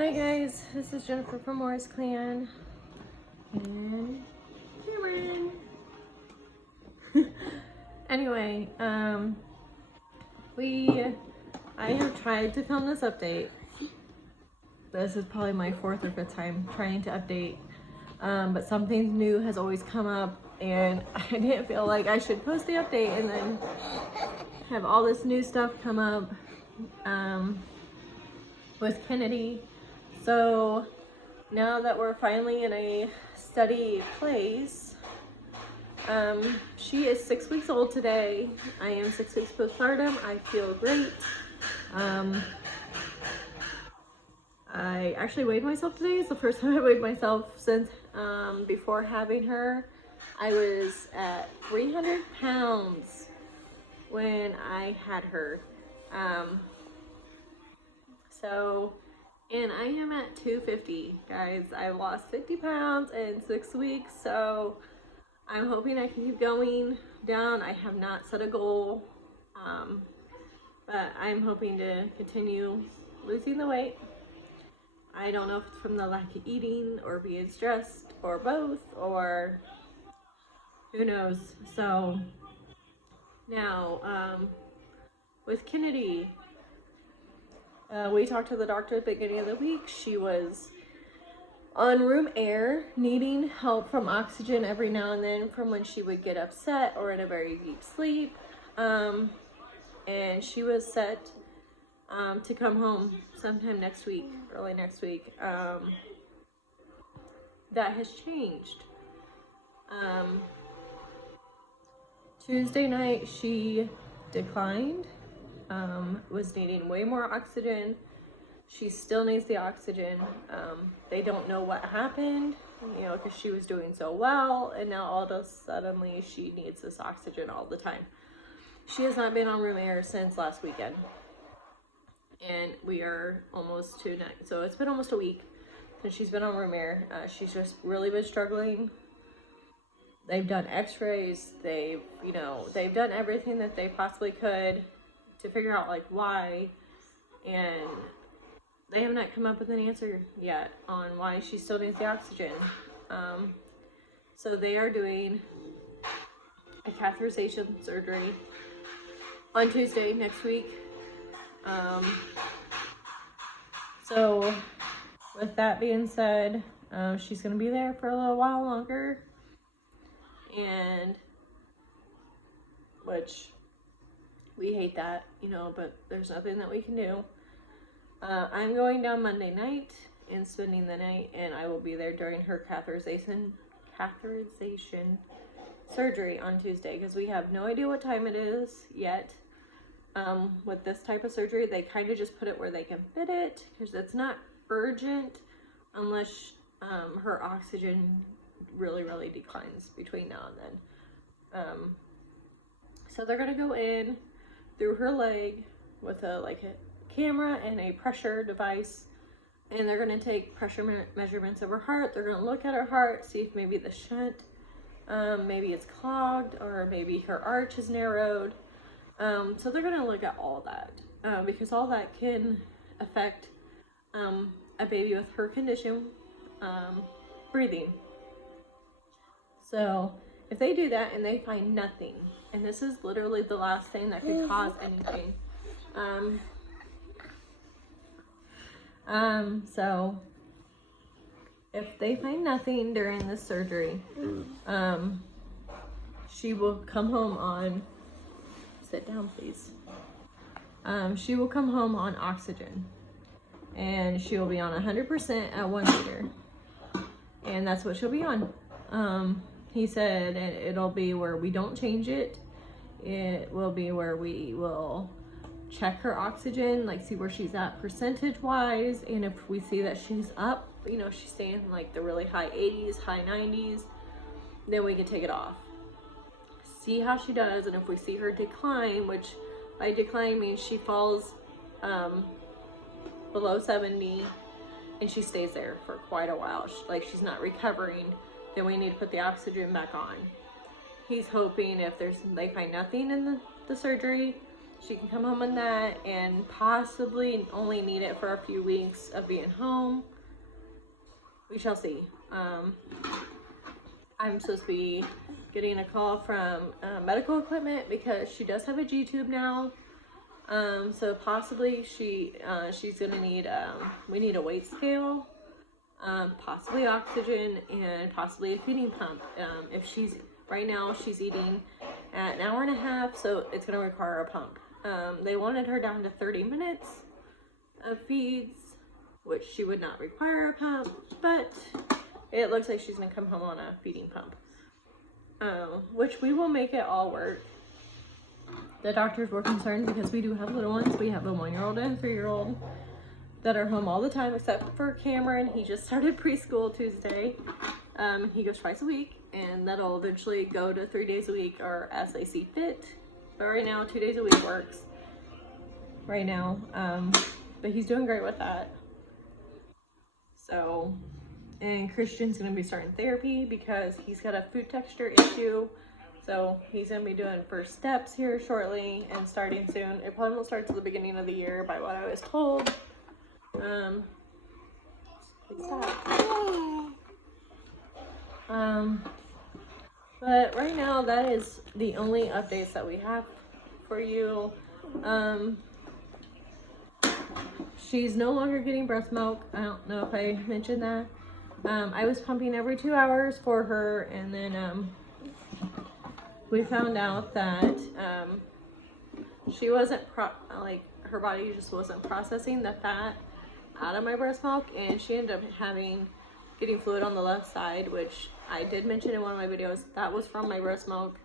Hi guys, this is Jennifer from Morris Clan and Cameron. Anyway, I have tried to film this update. This is probably my fourth or fifth time trying to update, but something new has always come up and I didn't feel like I should post the update and then have all this new stuff come up with Kennedy. So now that we're finally in a steady place, she is 6 weeks old today. I am 6 weeks postpartum. I feel great. I actually weighed myself today. It's the first time I weighed myself since before having her. I was at 300 pounds when I had her. And I am at 250, guys. I lost 50 pounds in 6 weeks, so I'm hoping I can keep going down. I have not set a goal, but I'm hoping to continue losing the weight. I don't know if it's from the lack of eating or being stressed or both, or who knows. So now, with Kennedy, we talked to the doctor at the beginning of the week. She was on room air, needing help from oxygen every now and then from when she would get upset or in a very deep sleep. And she was set to come home sometime next week, early next week. That has changed. Tuesday night she declined, was needing way more oxygen. She still needs the oxygen. They don't know what happened, you know, because she was doing so well, and now all of a sudden she needs this oxygen all the time. She has not been on room air since last weekend, and we are almost to next. So it's been almost a week since she's been on room air. She's just really been struggling. They've done x-rays, they've done everything that they possibly could to figure out like why, and they have not come up with an answer yet on why she still needs the oxygen. So they are doing a catheterization surgery on Tuesday next week. So with that being said, she's gonna be there for a little while longer, and which we hate that, you know, but there's nothing that we can do. I'm going down Monday night and spending the night, and I will be there during her catheterization surgery on Tuesday, because we have no idea what time it is yet. With this type of surgery, they kind of just put it where they can fit it, because it's not urgent unless her oxygen really declines between now and then. So they're gonna go in through her leg with a camera and a pressure device, and they're going to take pressure measurements of her heart. They're going to look at her heart, see if maybe the shunt, maybe it's clogged, or maybe her arch is narrowed. So they're going to look at all that, because all that can affect a baby with her condition, breathing. So if they do that and they find nothing, and this is literally the last thing that could cause anything, so if they find nothing during this surgery, she will come home on, sit down please. She will come home on oxygen, and she will be on 100% at 1 liter, and that's what she'll be on. He said it'll be where we don't change it. It will be where we will check her oxygen, like see where she's at percentage wise, and if we see that she's up, you know, she's staying like the really high 80s, high 90s, then we can take it off, see how she does. And if we see her decline, which by decline means she falls below 70 and she stays there for quite a while, she's not recovering, then we need to put the oxygen back on. He's hoping if they find nothing in the surgery, she can come home on that and possibly only need it for a few weeks of being home. We shall see. I'm supposed to be getting a call from medical equipment because she does have a G-tube now. So possibly she's gonna need, we need a weight scale, possibly oxygen, and possibly a feeding pump. If she's, right now she's eating at an hour and a half, so it's gonna require a pump. They wanted her down to 30 minutes of feeds, which she would not require a pump, but it looks like she's gonna come home on a feeding pump, which we will make it all work. The doctors were concerned because we do have little ones. We have a 1-year-old and a 3-year-old that are home all the time, except for Cameron. He just started preschool Tuesday. He goes twice a week, and that'll eventually go to 3 days a week or as they see fit. But right now, 2 days a week works right now. But he's doing great with that. So, and Christian's gonna be starting therapy because he's got a food texture issue. So he's gonna be doing first steps here shortly and starting soon. It probably won't start till the beginning of the year by what I was told. But right now that is the only updates that we have for you. She's no longer getting breast milk. I don't know if I mentioned that. I was pumping every 2 hours for her, and then we found out that she wasn't her body just wasn't processing the fat out of my breast milk, and she ended up getting fluid on the left side, which I did mention in one of my videos. That was from my breast milk,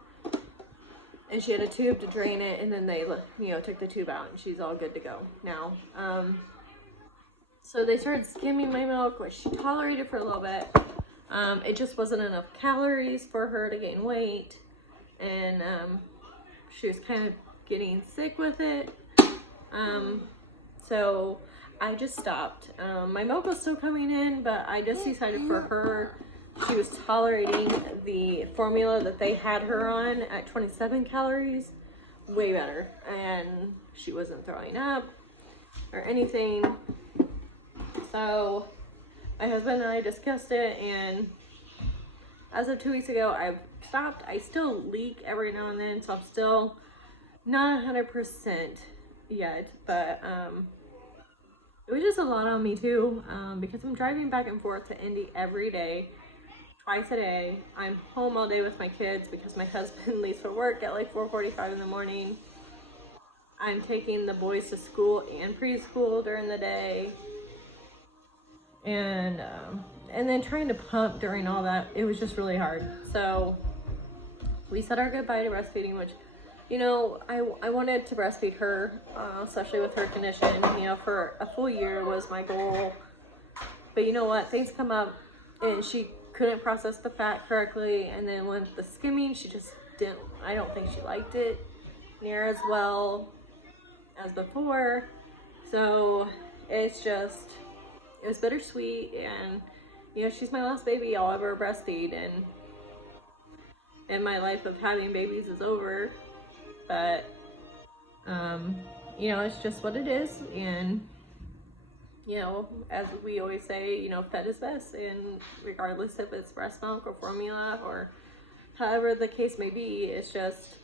and she had a tube to drain it, and then they, you know, took the tube out, and she's all good to go now. So they started skimming my milk, which she tolerated for a little bit. It just wasn't enough calories for her to gain weight, and she was kind of getting sick with it. So I just stopped. My milk was still coming in, but I just decided for her, she was tolerating the formula that they had her on at 27 calories way better, and she wasn't throwing up or anything. So my husband and I discussed it, and as of 2 weeks ago, I've stopped. I still leak every now and then, so I'm still not 100% yet, but it was just a lot on me too, because I'm driving back and forth to Indy every day, twice a day. I'm home all day with my kids because my husband leaves for work at like 4:45 in the morning. I'm taking the boys to school and preschool during the day, and then trying to pump during all that, it was just really hard. So we said our goodbye to breastfeeding, which, you know, I wanted to breastfeed her, especially with her condition, you know, for a full year was my goal. But you know what, things come up, and she couldn't process the fat correctly, and then with the skimming, she just didn't, I don't think she liked it near as well as before. So it's just, it was bittersweet, and you know, she's my last baby I'll ever breastfeed, and my life of having babies is over. But you know, it's just what it is, and you know, as we always say, you know, fed is best, and regardless if it's breast milk or formula or however the case may be, it's just,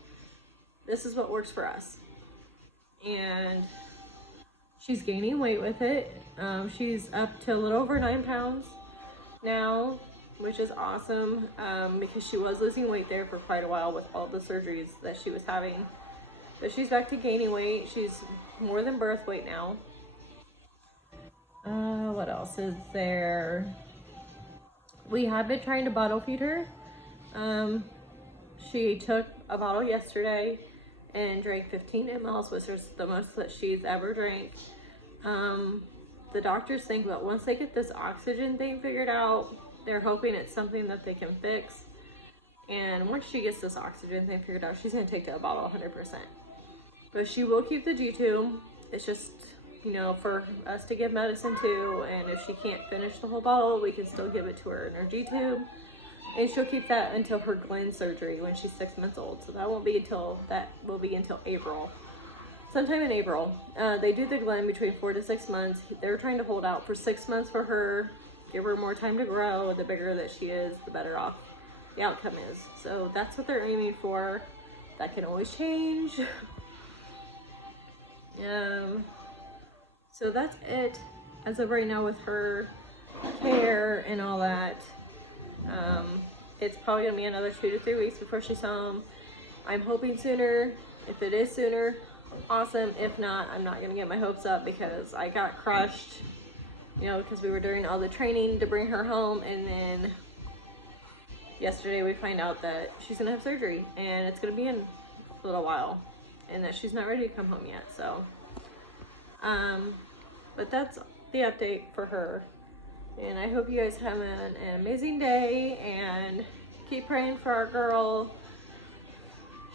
this is what works for us. And she's gaining weight with it. She's up to a little over 9 pounds now, which is awesome, because she was losing weight there for quite a while with all the surgeries that she was having. But she's back to gaining weight. She's more than birth weight now. What else is there? We have been trying to bottle feed her. She took a bottle yesterday and drank 15 mLs, which is the most that she's ever drank. The doctors think that once they get this oxygen thing figured out, they're hoping it's something that they can fix. And once she gets this oxygen thing figured out, she's gonna take to a bottle 100%. But she will keep the G-tube. It's just, you know, for us to give medicine to, and if she can't finish the whole bottle, we can still give it to her in her G-tube. And she'll keep that until her Glenn surgery when she's 6 months old. So that will be until April. sometime in April. They do the Glen between 4 to 6 months. They're trying to hold out for 6 months for her, give her more time to grow. The bigger that she is, the better off the outcome is. So that's what they're aiming for. That can always change. So that's it as of right now with her care and all that. It's probably gonna be another 2 to 3 weeks before she's home. I'm hoping sooner. If it is sooner, awesome. If not, I'm not gonna get my hopes up because I got crushed, you know, because we were doing all the training to bring her home, and then yesterday we find out that she's gonna have surgery and it's gonna be in a little while and that she's not ready to come home yet. So but that's the update for her, and I hope you guys have an amazing day and keep praying for our girl.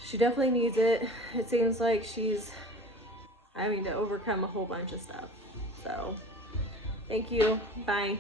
She definitely needs it. It seems like she's having to overcome a whole bunch of stuff. So thank you. Bye.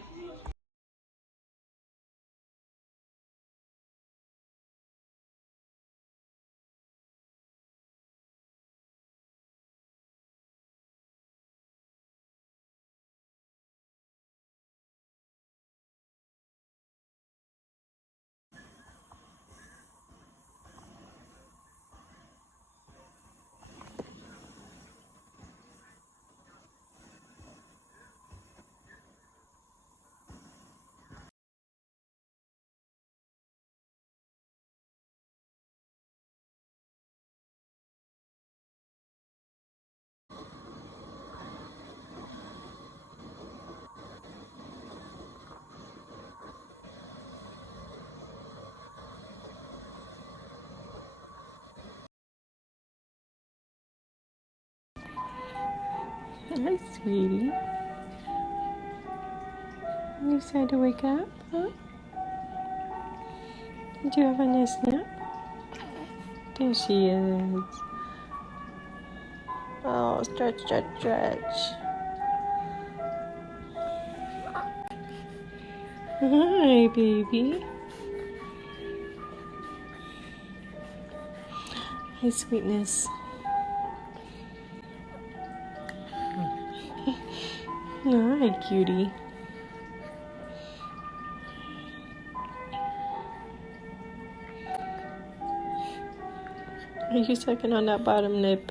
Hi, sweetie. You decided to wake up, huh? Did you have a nice nap? There she is. Oh, stretch, stretch, stretch. Hi, baby. Hi, sweetness. Hi, cutie. Are you sucking on that bottom lip?